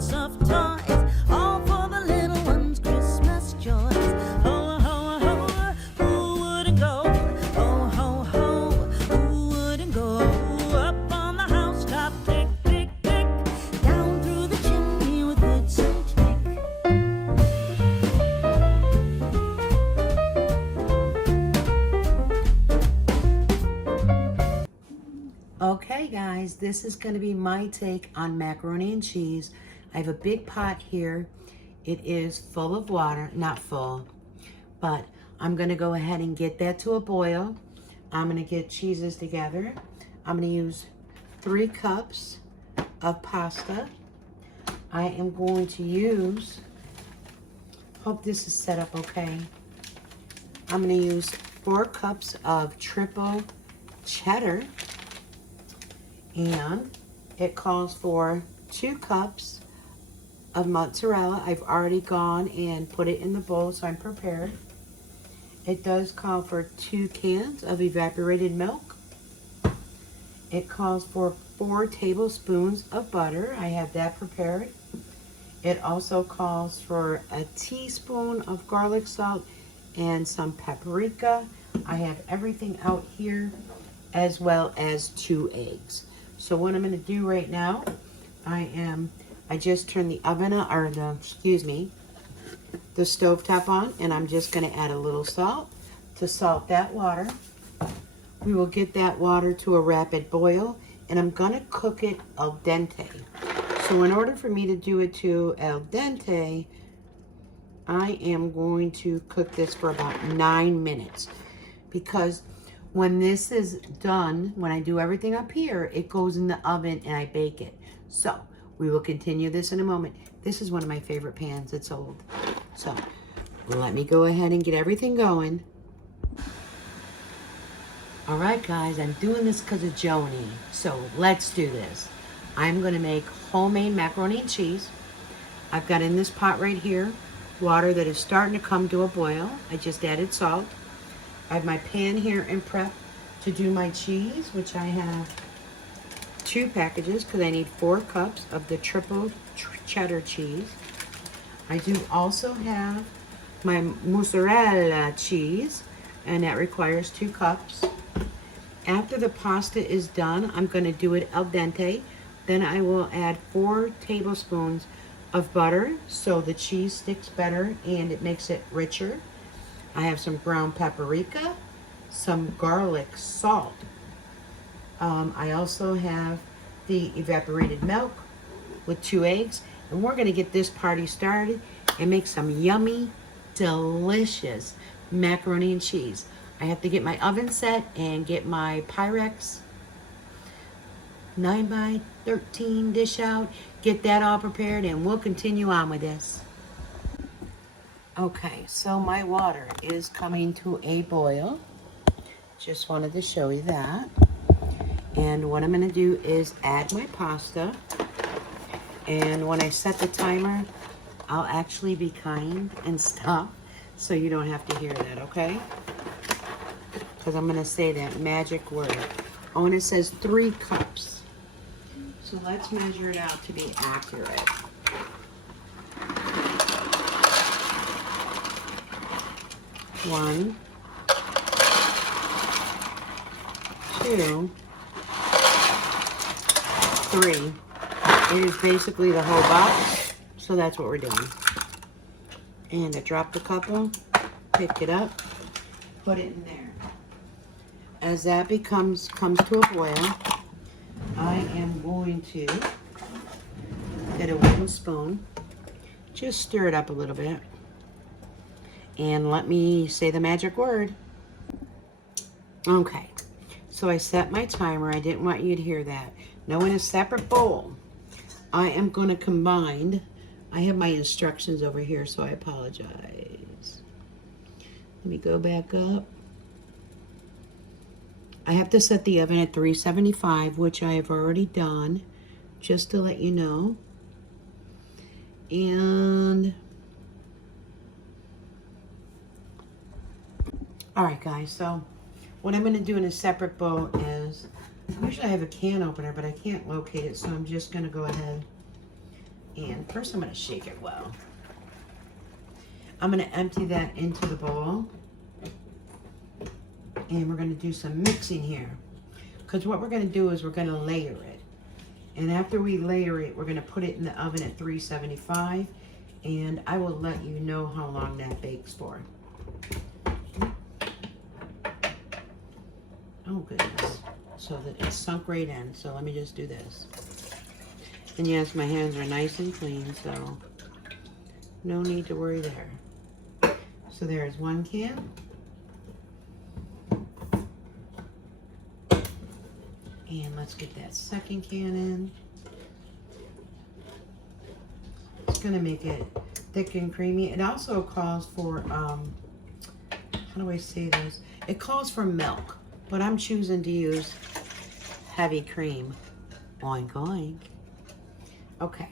lots of toys, all for the little ones' Christmas joys. Ho, ho, ho, who wouldn't go? Ho, ho, ho, who wouldn't go? Up on the housetop, tick, tick, tick, down through the chimney with boots and tick. Okay guys, this is going to be my take on macaroni and cheese. I have a big pot here. It is full of water, not full, but I'm going to go ahead and get that to a boil. I'm going to get cheeses together. I'm going to use 3 cups of pasta. I am going to use, hope this is set up okay. I'm going to use 4 cups of triple cheddar. And it calls for 2 cups of mozzarella. I've already gone and put it in the bowl, so I'm prepared. It does call for 2 cans of evaporated milk. It calls for 4 tablespoons of butter. I have that prepared. It also calls for a teaspoon of garlic salt and some paprika. I have everything out here, as well as 2 eggs. So what I'm going to do right now, I just turned the oven on, or the stove top on, and I'm just going to add a little salt to salt that water. We will get that water to a rapid boil, and I'm going to cook it al dente. So in order for me to do it to al dente, I am going to cook this for about 9 minutes, because when this is done, when I do everything up here, it goes in the oven and I bake it. So we will continue this in a moment. This is one of my favorite pans. It's old. So let me go ahead and get everything going. All right, guys, I'm doing this because of Joni. So let's do this. I'm going to make homemade macaroni and cheese. I've got in this pot right here water that is starting to come to a boil. I just added salt. I have my pan here in prep to do my cheese, which I have 2 packages because I need 4 cups of the triple cheddar cheese. I do also have my mozzarella cheese, and that requires 2 cups. After the pasta is done, I'm going to do it al dente. Then I will add 4 tablespoons of butter so the cheese sticks better and it makes it richer. I have some ground paprika, some garlic salt. I also have the evaporated milk with 2 eggs. And we're going to get this party started and make some yummy, delicious macaroni and cheese. I have to get my oven set and get my Pyrex 9x13 dish out. Get that all prepared and we'll continue on with this. Okay, so my water is coming to a boil. Just wanted to show you that. And what I'm going to do is add my pasta. And when I set the timer, I'll actually be kind and stop so you don't have to hear that, okay? Because I'm going to say that magic word. Oh, and it says 3 cups. So let's measure it out to be accurate. 1, 2, 3. It is basically the whole box, so that's what we're doing. And I dropped a couple, picked it up, put it in there. As that comes to a boil, I am going to get a wooden spoon, just stir it up a little bit. And let me say the magic word. Okay, so I set my timer. I didn't want you to hear that. Now in a separate bowl, I am going to combine. I have my instructions over here, so I apologize. Let me go back up. I have to set the oven at 375, which I have already done, just to let you know. And all right, guys, so what I'm going to do in a separate bowl is, usually I have a can opener, but I can't locate it, so I'm just going to go ahead And first I'm going to shake it well. I'm going to empty that into the bowl. And we're going to do some mixing here. Because what we're going to do is we're going to layer it. And after we layer it, we're going to put it in the oven at 375. And I will let you know how long that bakes for. Oh goodness. So that it's sunk right in. So let me just do this. And yes, my hands are nice and clean, so no need to worry there. So there's one can. And let's get that second can in. It's gonna make it thick and creamy. It also calls for, how do I say this? It calls for milk, but I'm choosing to use heavy cream. Oink, oink. Okay,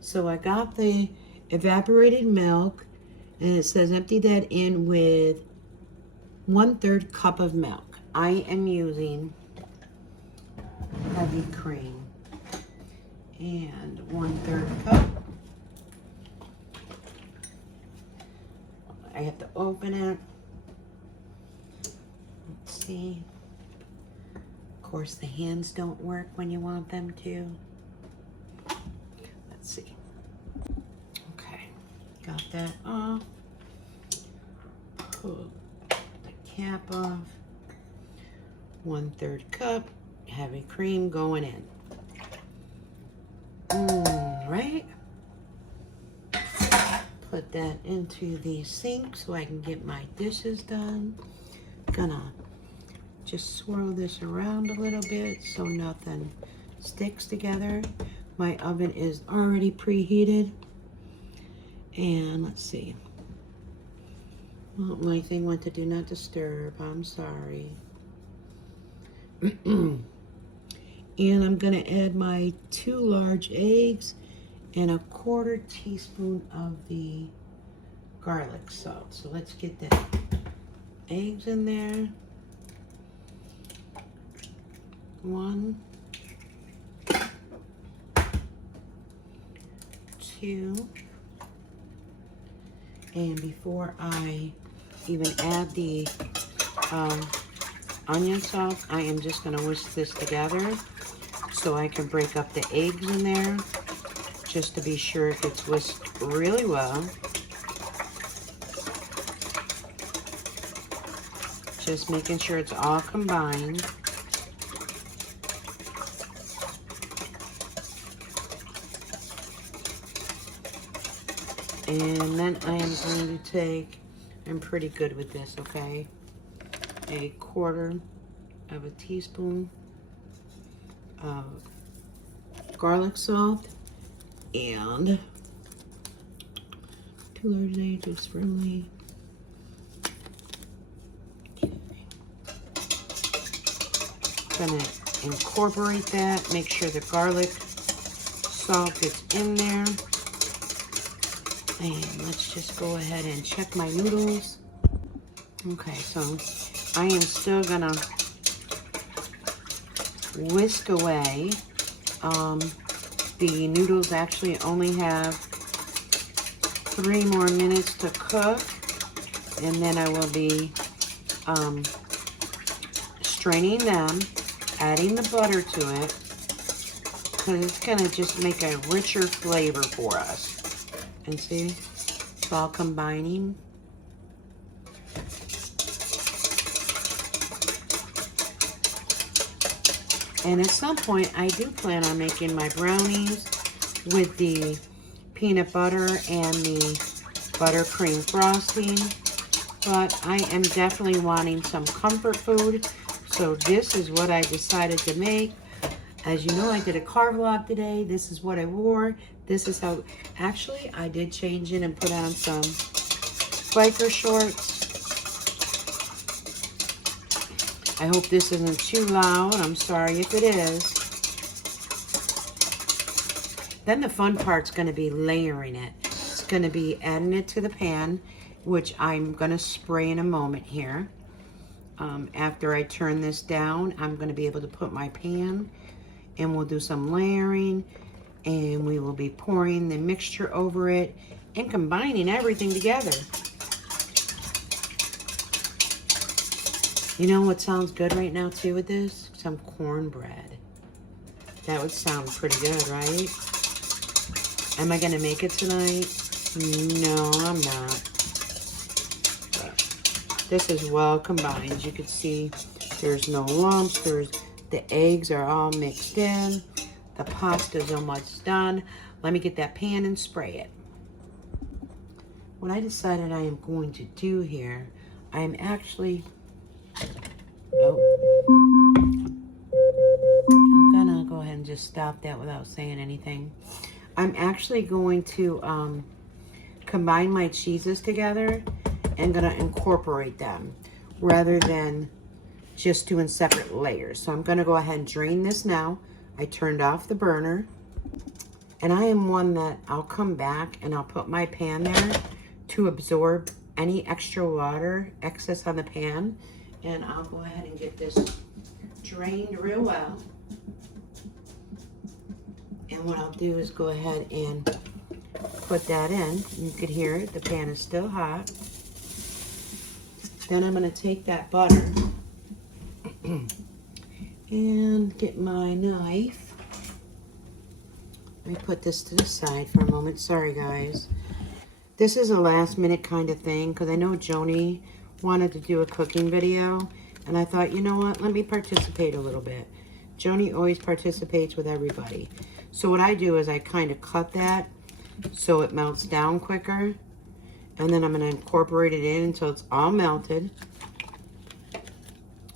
so I got the evaporated milk, and it says empty that in with 1/3 cup of milk. I am using heavy cream. And 1/3 cup. I have to open it. Let's see. Of course, the hands don't work when you want them to. Let's see. Okay, got that off. Pull the cap off. 1/3 cup heavy cream going in. Right. Put that into the sink so I can get my dishes done. Gonna just swirl this around a little bit so nothing sticks together. My oven is already preheated. And let's see. Well, my thing went to do not disturb. I'm sorry. And I'm gonna add my 2 large eggs and a 1/4 teaspoon of the garlic salt. So let's get the eggs in there. 1, 2, and before I even add the onion salt, I am just going to whisk this together so I can break up the eggs in there, just to be sure it gets whisked really well. Just making sure it's all combined. And then I am going to take, I'm pretty good with this, okay? A 1/4 of a teaspoon of garlic salt and 2 large eggs firmly. Gonna incorporate that, make sure the garlic salt gets in there. And let's just go ahead and check my noodles. Okay, so I am still gonna whisk away. The noodles actually only have 3 more minutes to cook, and then I will be straining them, adding the butter to it, because it's gonna just make a richer flavor for us. And see, it's all combining. And at some point, I do plan on making my brownies with the peanut butter and the buttercream frosting. But I am definitely wanting some comfort food. So this is what I decided to make. As you know, I did a car vlog today. This is what I wore. This is how, actually, I did change it and put on some biker shorts. I hope this isn't too loud. I'm sorry if it is. Then the fun part's going to be layering it. It's going to be adding it to the pan, which I'm going to spray in a moment here. After I turn this down, I'm going to be able to put my pan, and we'll do some layering. And we will be pouring the mixture over it and combining everything together. You know what sounds good right now too with this? Some cornbread. That would sound pretty good, right? Am I gonna make it tonight? No, I'm not. But this is well combined. You can see there's no lumps. The eggs are all mixed in. The pasta's almost done. Let me get that pan and spray it. What I decided I am going to do here, I'm actually, I'm gonna go ahead and just stop that without saying anything. I'm actually going to combine my cheeses together and gonna incorporate them rather than just doing separate layers. So I'm gonna go ahead and drain this now. I turned off the burner, and I am one that I'll come back and I'll put my pan there to absorb any extra water excess on the pan, and I'll go ahead and get this drained real well. And what I'll do is go ahead and put that in. You can hear it, the pan is still hot. Then I'm gonna take that butter and get my knife. Let me put this to the side for a moment. Sorry guys. This is a last minute kind of thing because I know Joni wanted to do a cooking video, and I thought, you know what, let me participate a little bit. Joni always participates with everybody. So what I do is I kind of cut that so it melts down quicker, and then I'm going to incorporate it in until it's all melted.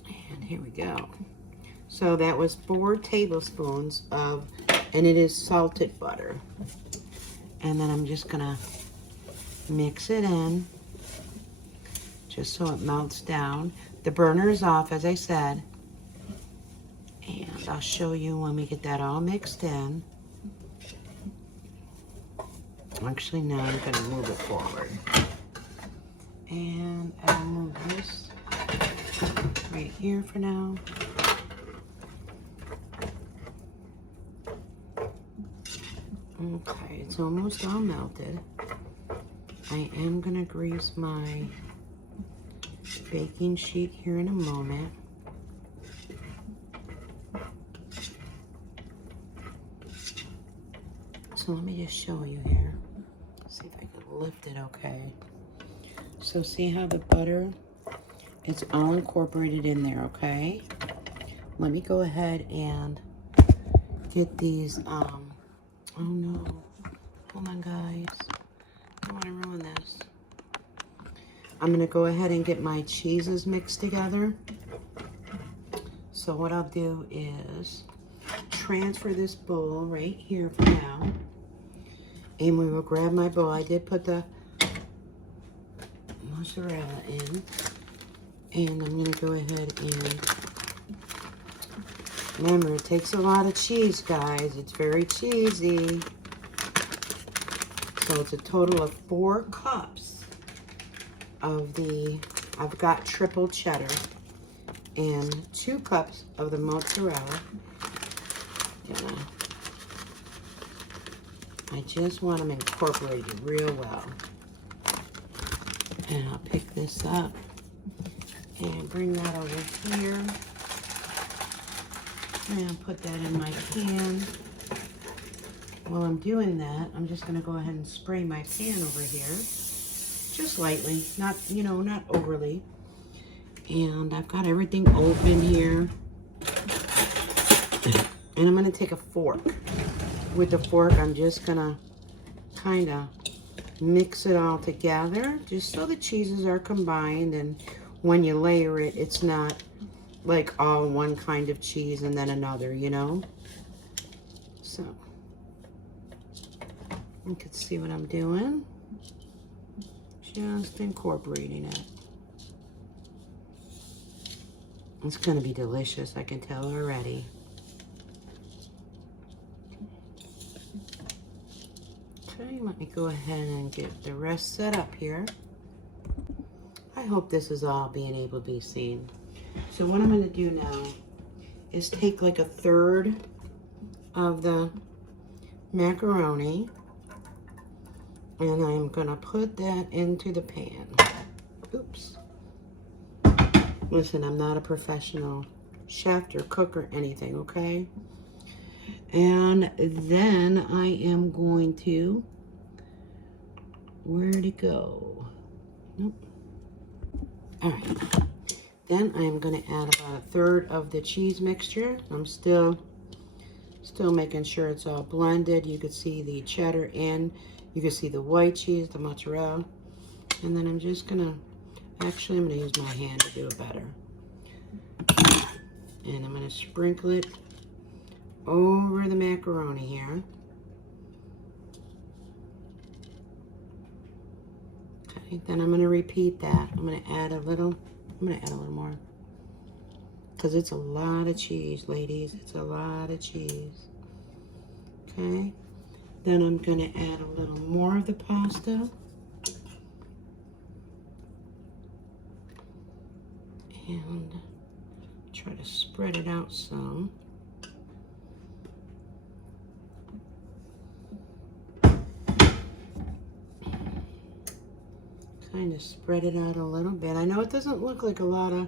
And here we go. So that was 4 tablespoons of, and it is salted butter. And then I'm just gonna mix it in just so it melts down. The burner is off, as I said. And I'll show you when we get that all mixed in. Actually, now I'm gonna move it forward. And I'll move this right here for now. Okay, it's almost all melted. I am gonna grease my baking sheet here in a moment. So let me just show you here. See if I can lift it okay. So see how the butter, it's all incorporated in there, okay? Let me go ahead and get these, oh no, hold on guys, I don't want to ruin this. I'm going to go ahead and get my cheeses mixed together. So what I'll do is transfer this bowl right here for now. And we will grab my bowl. I did put the mozzarella in. And I'm going to go ahead and, remember, it takes a lot of cheese, guys. It's very cheesy. So it's a total of 4 cups of the, I've got triple cheddar, and 2 cups of the mozzarella. I just want them incorporated real well. And I'll pick this up and bring that over here. And put that in my pan. While I'm doing that, I'm just gonna go ahead and spray my pan over here. Just lightly, not, you know, not overly. And I've got everything open here. And I'm gonna take a fork. With the fork, I'm just gonna kinda mix it all together, just so the cheeses are combined, and when you layer it, it's not like all one kind of cheese and then another, you know? So, you can see what I'm doing. Just incorporating it. It's gonna be delicious, I can tell already. Okay, let me go ahead and get the rest set up here. I hope this is all being able to be seen. So what I'm going to do now is take like a third of the macaroni, and I'm gonna put that into the pan. Oops. Listen, I'm not a professional chef or cook or anything, okay? And then I am going to, where'd it go? Nope. All right. Then I'm gonna add about a third of the cheese mixture. I'm still making sure it's all blended. You can see the cheddar and you can see the white cheese, the mozzarella. And then I'm just gonna, actually I'm gonna use my hand to do it better. And I'm gonna sprinkle it over the macaroni here. Okay, then I'm gonna repeat that. I'm gonna add a little more. Because it's a lot of cheese, ladies. It's a lot of cheese. Okay. Then I'm going to add a little more of the pasta. And try to spread it out some. Kind of spread it out a little bit. I know it doesn't look like a lot of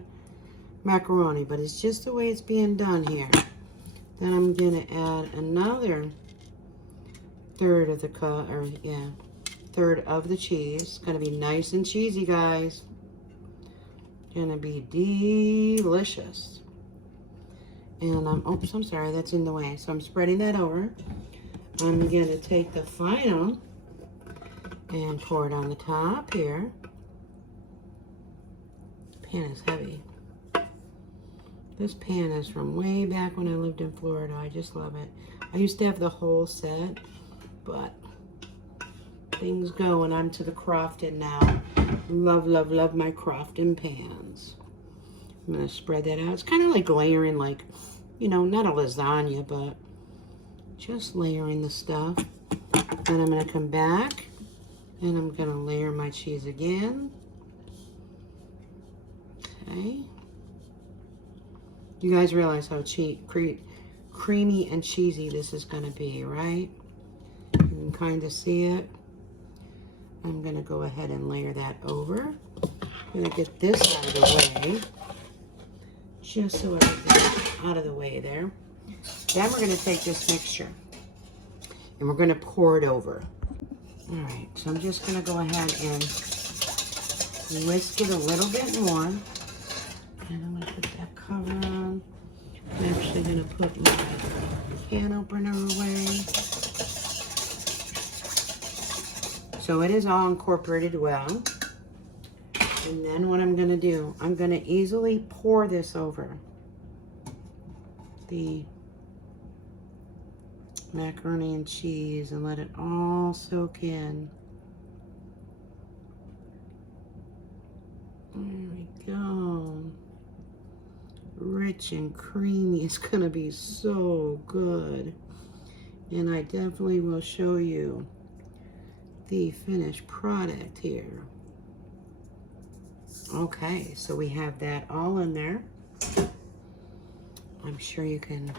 macaroni, but it's just the way it's being done here. Then I'm gonna add another third of the third of the cheese. It's gonna be nice and cheesy, guys. Gonna be delicious. And oops, I'm sorry, that's in the way. So I'm spreading that over. I'm gonna take the final and pour it on the top here. Pan is heavy. This pan is from way back when I lived in Florida. I just love it. I used to have the whole set, but things go and I'm to the Crofton now. Love, love, love my Crofton pans. I'm gonna spread that out. It's kind of like layering, like, you know, not a lasagna, but just layering the stuff. Then I'm gonna come back and I'm gonna layer my cheese again. Okay. You guys realize how creamy and cheesy this is going to be, right? You can kind of see it. I'm going to go ahead and layer that over. I'm going to get this out of the way. Just so everything's out of the way there. Then we're going to take this mixture and we're going to pour it over. All right, so I'm just going to go ahead and whisk it a little bit more. And I'm going to put that cover on. I'm actually going to put my can opener away. So it is all incorporated well. And then what I'm going to do, I'm going to easily pour this over the macaroni and cheese and let it all soak in. There we go. Rich and creamy. It's gonna be so good. And I definitely will show you the finished product here. Okay, so we have that all in there. I'm sure you can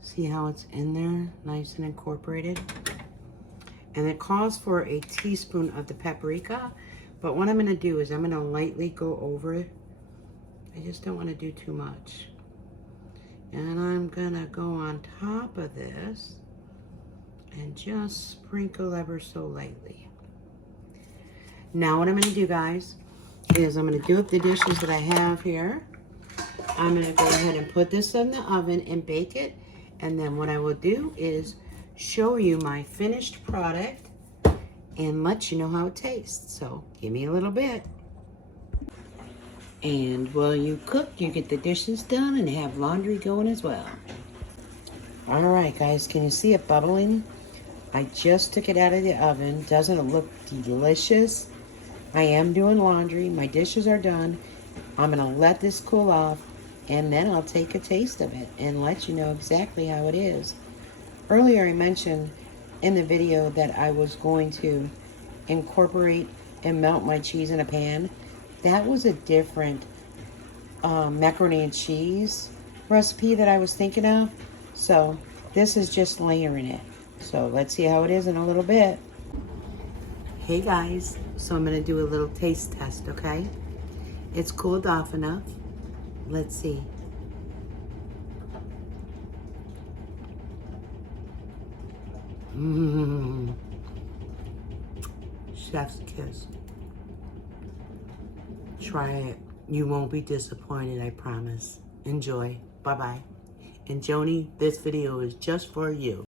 see how it's in there, nice and incorporated. And it calls for a teaspoon of the paprika, but what I'm gonna do is I'm gonna lightly go over it. I just don't want to do too much. And I'm gonna go on top of this and just sprinkle ever so lightly. Now what I'm gonna do, guys, is I'm gonna do up the dishes that I have here. I'm gonna go ahead and put this in the oven and bake it. And then what I will do is show you my finished product and let you know how it tastes. So give me a little bit. And while you cook, you get the dishes done and have laundry going as well. All right, guys, can you see it bubbling? I just took it out of the oven. Doesn't it look delicious? I am doing laundry. My dishes are done. I'm gonna let this cool off and then I'll take a taste of it and let you know exactly how it is. Earlier I mentioned in the video that I was going to incorporate and melt my cheese in a pan. That was a different macaroni and cheese recipe that I was thinking of. So this is just layering it. So let's see how it is in a little bit. Hey guys, so I'm gonna do a little taste test, okay? It's cooled off enough. Let's see. Mmm. Chef's kiss. Try it. You won't be disappointed, I promise. Enjoy. Bye-bye. And Joni, this video is just for you.